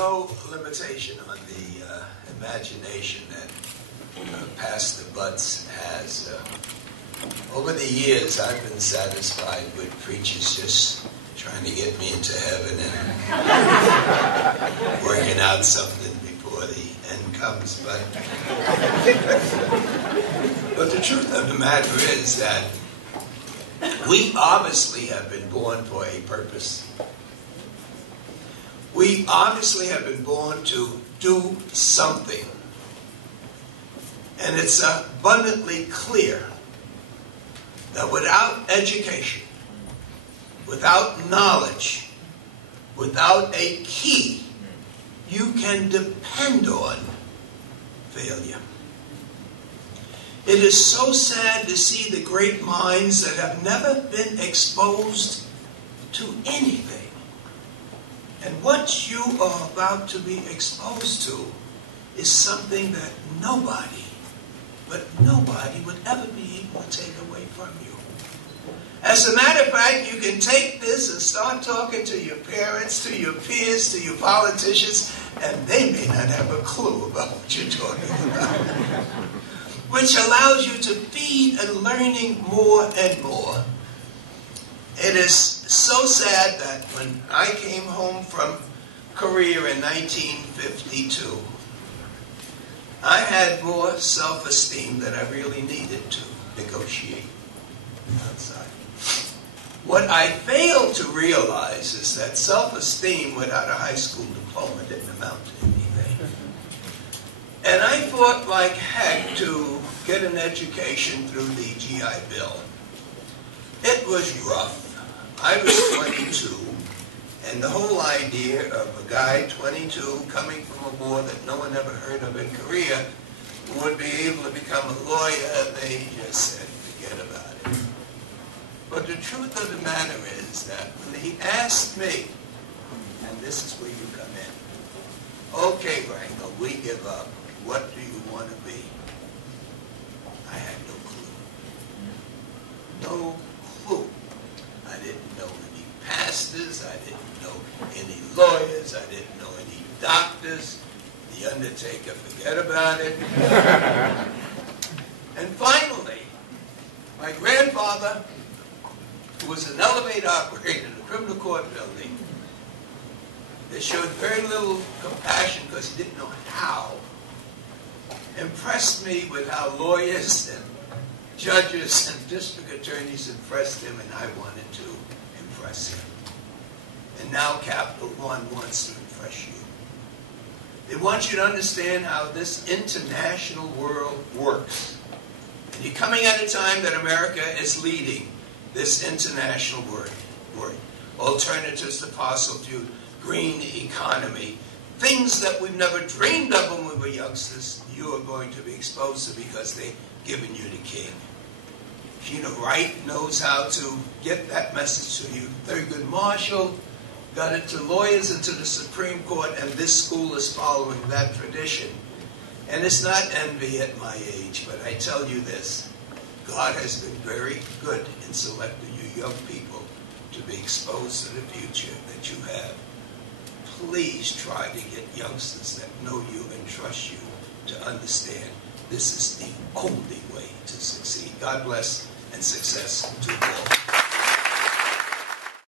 no limitation on the imagination that Pastor Butts has. Over the years, I've been satisfied with preachers just trying to get me into heaven and working out something before the end comes. But the truth of the matter is that we obviously have been born for a purpose. We obviously have been born to do something. And it's abundantly clear that without education, without knowledge, without a key, you can depend on failure. It is so sad to see the great minds that have never been exposed to anything. And what you are about to be exposed to is something that nobody would ever be able to take away from you. As a matter of fact, you can take this and start talking to your parents, to your peers, to your politicians, and they may not have a clue about what you're talking about. Which allows you to feed and learning more and more. It is so sad that when I came home from Korea in 1952, I had more self-esteem than I really needed to negotiate outside. What I failed to realize is that self-esteem without a high school diploma didn't amount to anything. And I fought like heck to get an education through the GI Bill. It was rough. I was 22, and the whole idea of a guy 22 coming from a war that no one ever heard of in Korea would be able to become a lawyer, they just said, forget about it. But the truth of the matter is that when he asked me, and this is where you come in, okay, Rangel, we give up. What do you want to be? I had no clue. No clue. I didn't know any pastors. I didn't know any lawyers. I didn't know any doctors. The undertaker, forget about it. And finally, my grandfather, who was an elevator operator in the criminal court building, that showed very little compassion because he didn't know how, impressed me with how lawyers and judges and district attorneys impressed him, and I wanted to impress him. And now Capital One wants to impress you. They want you to understand how this international world works. And you're coming at a time that America is leading this international world. Alternatives to fossil fuel, green economy, things that we've never dreamed of when we were youngsters, you are going to be exposed to because they've given you the king. Gina Wright knows how to get that message to you. Thurgood Marshall got it to lawyers and to the Supreme Court, and this school is following that tradition. And it's not envy at my age, but I tell you this, God has been very good in selecting you young people to be exposed to the future that you have. Please try to get youngsters that know you and trust you to understand this is the only way to succeed. God bless and success to all.